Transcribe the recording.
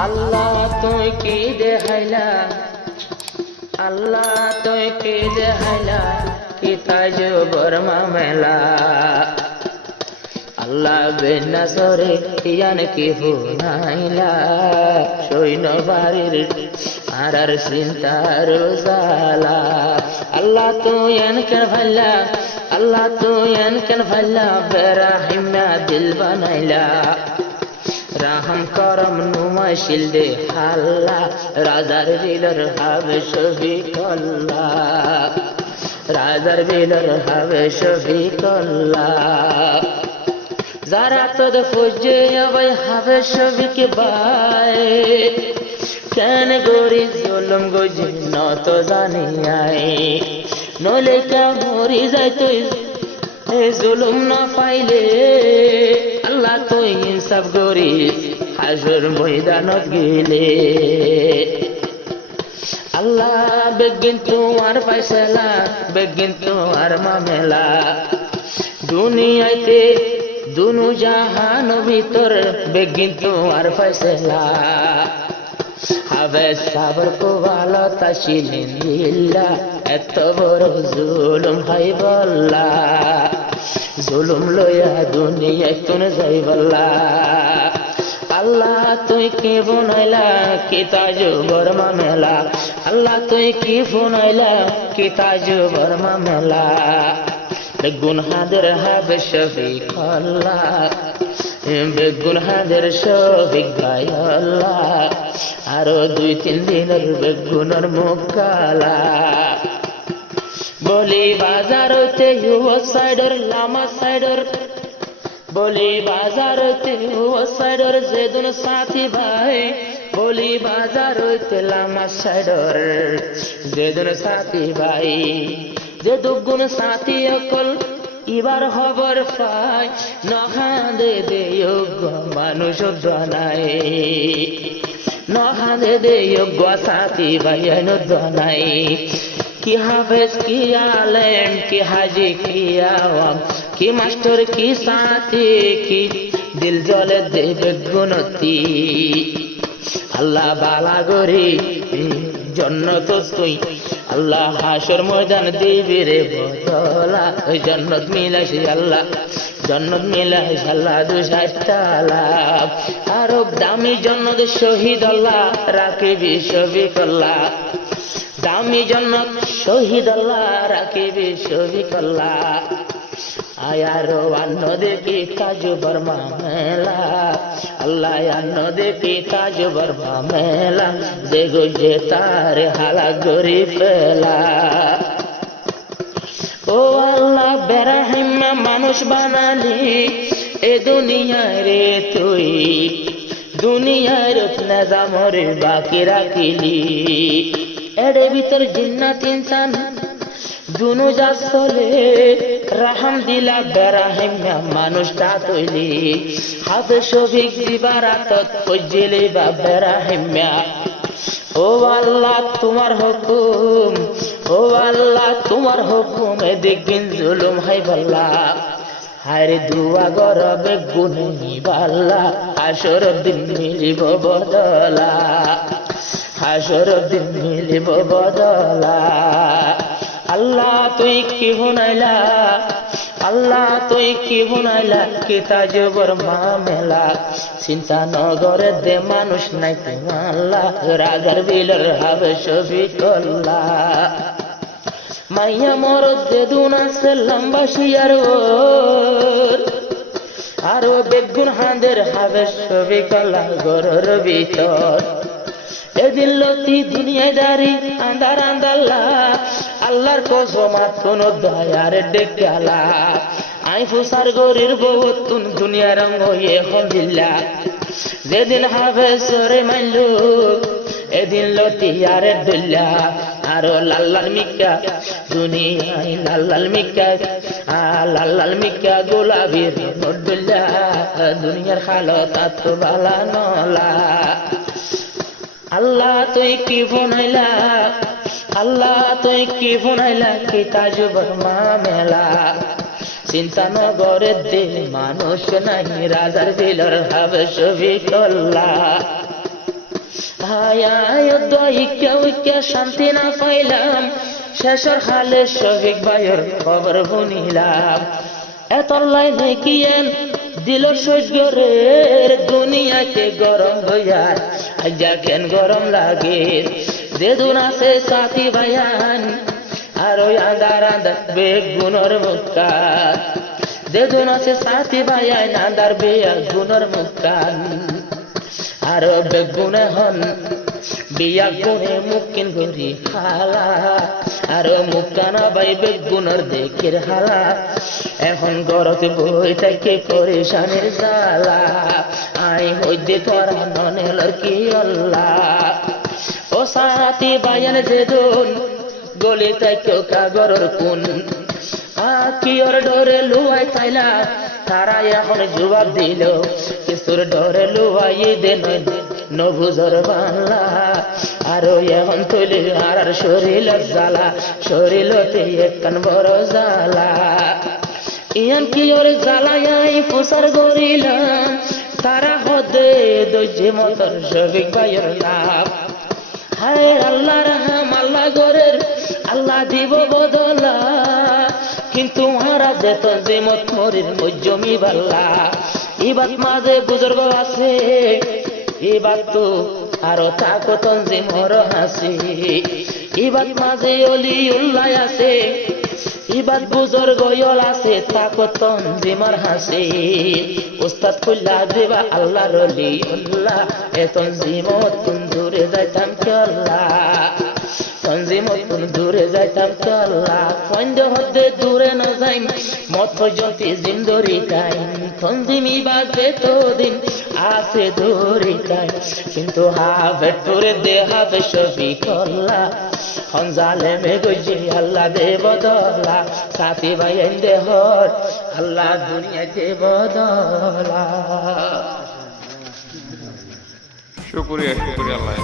আল্লাহ তুই কি দেখাইলা, আল্লাহ তুই কি দেখাইলা, কি তাজ বর্মা মেলা। আল্লাহ বেনা সরে ইয়ান কি হুনাইলা, সৈন্য বাড়ির আর চিন্তার জালা। আল্লাহ তুই এন কেন ভাইলা, আল্লাহ তুই এন কেন ভাইলা, বেরাহিমা দিল বানাইলা। রাহম করম নুমাইশিল দে হাল্লা, রাজার দিলর হবে সবই কল্লা, রাজার দিলর হবে সবই কল্লা। যারা তোদ ফুজে আবাই হবে সবই কে বাই, কেন গরি জুলুম গজি নত জানি আই, নলে কা মরি যাই তুই জুলুম না পাইলে। আল্লাহ তুই ইনসাফ করিস হাসর ময়দানত গেলে। আল্লাহ বেগিন তোমার ফয়সালা, বেগিন তোমার মামলা। দুনিয়াতে দুনু জাহান ভিতর বেগিন তোমার ফয়সালা। হবে সাবর কো ভালো তাশিলিন দিল্লা, এত বড় জুলুম হয় বল্লা, জুলুম লয়া দুনিয়ায় তুন যাই বল্লা। আল্লাহ তুই কি বনাইলা, কি তাজ বর্মা মেলা। আল্লাহ তুই কি বনাইলা, কি তাজ বর্মা মেলা। বেগুন হাদের হবে শফিক আল্লাহ, বেগুন হাদের শফিক ভাই আল্লাহ। আরো 2-3 দিনের বেগুনের মুখ কালা। বলি বাজারতে হুয়া সাইডর লামা সাইডর, বলি বাজারতে হুয়া সাইডর যেদুন সাথী ভাই। বলি বাজারতে লামা সাইডর যেদুন সাথী ভাই। যে দুগুণ সাথী অকল এবার খবর পাই, নখাদে দে যোগ্য মানুষ জানাই, নখাদে দে যোগ্য সাথী ভাই জানাই। কি হাফেজ কি আলেম কি হাজি কি আওয়াম, কি মাস্টার কি সাথী, কি দিল জলে দেবে গুণতি। আল্লাহ বালা গরি জন্নত তুই, আল্লাহ হাসর ময়দান দিবি রে বদলা। ওই জন্নত মিলাইছি আল্লাহ, জন্নত মিলাইছি আল্লাহ 260 আরো দামি জন্নত শহীদ আল্লাহ রাখিবি সবই কল্লা। দামি জন্নত শহীদ আল্লাহ রাখিবি সবই কল্লা। আয়ারো আন্ন দেখি তাজ বর্মা মেলা, আল্লাহ আন্ন দেখি তাজ বর্মা মেলা। যে গুজে তার হালা গরি ফেলা। ও আল্লাহ বেরাহিমা মানুষ বানালি এ দুনিয়ায় রে তুই, দুনিয়ার নিজামরে বাকি রাখিলি। এর ভিতর জিন্নাত ইনসান দুনু যা চলে, রাহাম দিলা বেরাহিমা মানুষটা তৈলি। হাফে শফিক দিবারাতত পজিলে বা বেরাহিমা। ও আল্লাহ তোমার হুকুম, ও আল্লাহ তোমার হুকুম, এদিকিন জুলুম হাই বল্লা। হায়রে দুয়া গরবে গুনি বাল্লা, হাসর দিন মিলিব বদলা, হাসর দিন মিলিব বদলা। আল্লাহ তুই কি বুনাইলা, আল্লাহ তুই কি বুনাইলা, কি তাজ বর্মা মেলা। চিন্তা নগরে দে মানুষ নাই তোমার আল্লাহ, রাজার বিলর হবে সবই কল্লা। মাইয়া মরদ দেদুন আছে লম্বা শিয়ার ওর, আরো বেগুন হাঁদের হবে সবই কল্লা গরর ভিতর। এদিন লতি দুনিয়ায় দাঁড়ি আন্দার আন্দাল্লা, আল্লাহর কসমাত কোন দয়ার ডেকালা। আই ফুসার গরির বউতুন দুনিয়ার রঙ এখন দিল্লা। যেদিন হবে সরে মাইলু এদিন লতি আরে দুল্লা। আরো লাল্লাল মিকা দুনিয়ায় লাল্লাল মিকা, লাল্লাল মিকা গোলাবির নদুল্লা। দুনিয়ার হালত আত বালা নলা। আল্লাহ তুই কি বনাইলা, আল্লাহ তুই কি বনাইলা, কি তাজ বর্মা মেলা। চিন্তা নগরে দে মানুষ নাই, রাজার দিলর হবে সবই কল্লা। হায় আয় দইকে উইকে শান্তি না পাইলাম, শেষর হালে শফিক ভাইয়ের খবর শুনিলাম। এত লাইনে কিয়েন দিল সহ্যের দুনিয়াকে গরম হইয়ার আজ্ঞা কেন গরম লাগে। দেদুন আছে সাথী ভাইয়ান আর ওই আন্দার আন্দার বেগুনের মুক্কান, দেদুন আছে সাথী ভাইয়ান আন্দার বেগুনের মুক্কান। আর বেগুনে হন বিয়া গুনে মুকিন গরি হালা, আর মুক্কানা বাই বেগুনের দেখের হালা। এখন গরতে বই থেকে পরেশানের জ্বালা, আই হইতে তোরা ননেলর কি আল্লাহ। ও সাথী ভাইয়ান যেদুন গলি থেকে কাগরের কোন আকিওর ডরে লুয়াই তাইলা, তারা এখন জবাব দিল কিছুর ডরে লুয়াই দেন নবুজর বাংলা। আরো এখন তুলি আর শরীর জ্বালা, শরীরতে একখান বড় জ্বালা। ইয়ান কি ওর জ্বালাই ফুসার গরিলাম, তারা হদে দইছে মতন শফিক ভাইয়ের নাম। হায় আল্লাহ রহম আল্লাহ গরের আল্লাহ দিব বদলা, কিন্তু মহারাজ যেত যে মত মরির মজ্জমি বাল্লা। ইবাত মাঝে বুজুর্গ আছে, ইবাত তো আরো তাকতন যে মর হাসি। ইবাত মাঝে অলি উল্লাহ আছে, ইবাত বুজুর্গ ইয়ল আছে তাকতন যে মর হাসি। উস্তাদ খুল্লা দেবা আল্লাহ রলি উল্লাহ, এতন জিমত কোন দূরে যাইতাম চল্লা, তঞ্জিমত কোন দূরে যাইতাম চল্লা। ফন্দ হতে দূরে না যাই মত পর্যন্ত জিন্দরি টাইম, তঞ্জিমি বাজে তো দিন আছে দূরে টাইম। কিন্তু হাফে তোরে দে হাফে সবই করলা, হনজালে মে গজি আল্লাহ দে বদলা। সাথী ভাই দে হর আল্লাহ দুনিয়া দে বদলা। শুকরিয়া শুকরিয়া আল্লাহ